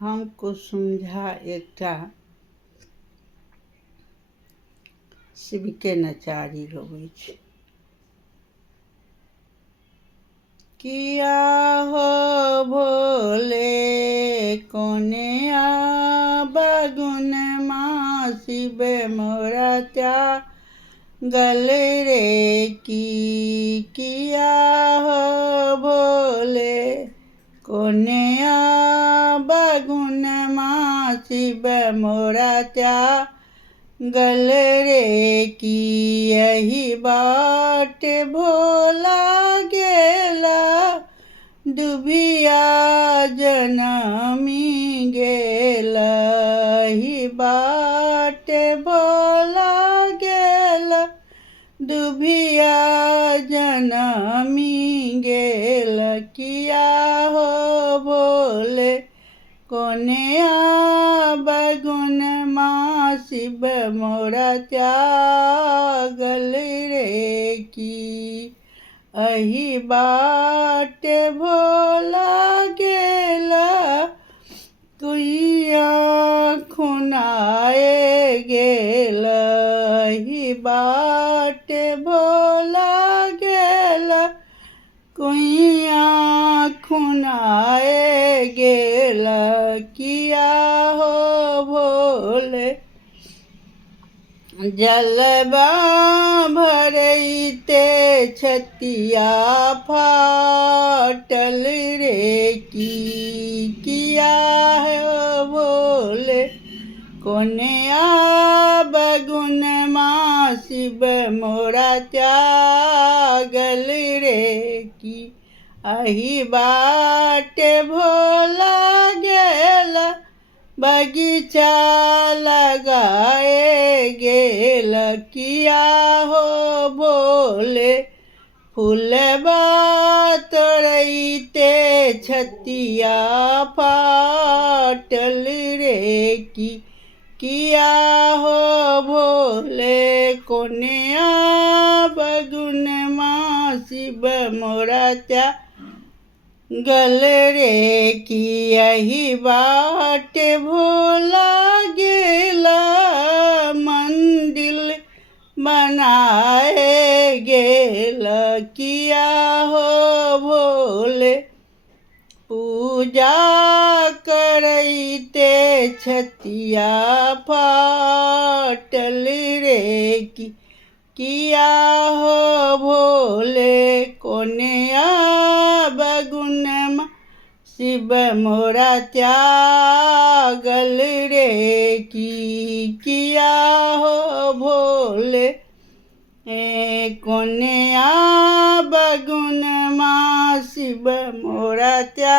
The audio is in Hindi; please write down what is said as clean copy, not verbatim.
हमको समझा एकटा शिव के नचारी गबै छै। किया हो भोले कोने बगुन माँ शिव मोरा त्या गल रे की। किया हो भोले कोने बगुन माँ शिव मोरा त्या गल रे की। यही बाट भोला गेला दुबिया जनमी गेला। यही बाट भोला गेला दुबिया जनमी गेला। किया हो भोले कोने बगुन माँ शिव मोरा त्यागल रे की। अही बाट भोला गेला कुइया खुनाए गेला। अही बाट भोला गेला कुइया खुनाए गेला। किया हो भोले जलवा भरैते छतिया फाटल रे की। किया हो भोले कोने बगुन माँ शिव मोरा त्यागल रे की। अही बाट भोला गेला बगीचा लगाए गेला। किया हो भोले फूलबा तोड़ैते छतिया फाटल रे की। किया हो भोले कोने बगुन माँ शिव मोरा त्या गल रे की। यही बाट भोला गेला मंदिर बनाए गेला। किया हो भोले पूजा करैते छतिया फाटल रे की। किया हो भोले कोने बगुन माँ शिव मोरा त्यागल रे की। किया हो भोले कोने बगुन माँ शिव मोरा त्या